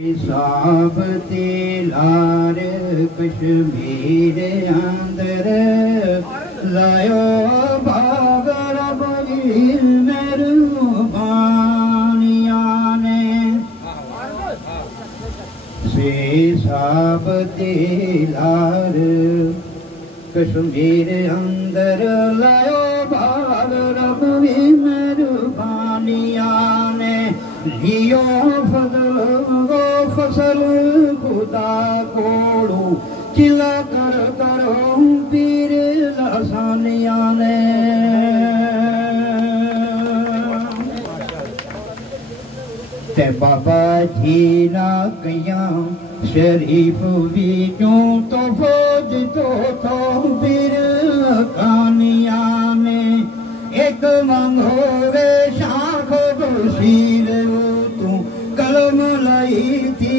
साब तिलार कश्मीर अंदर लायो बाबर बड़ी मेहरबानिया ने से साब तिलार कश्मीर अंदर लायो बाबर बड़ी मेहरबानिया ने लियो फजल गो फसल खुदा कोड़ू चिला कर करो पीर लसानिया ने ते बाबा जी ना कया शरीफ भी क्यों तो फौज तो पीर कानिया ने एक मंगोवे शाख बशीर तू कलम लाई थी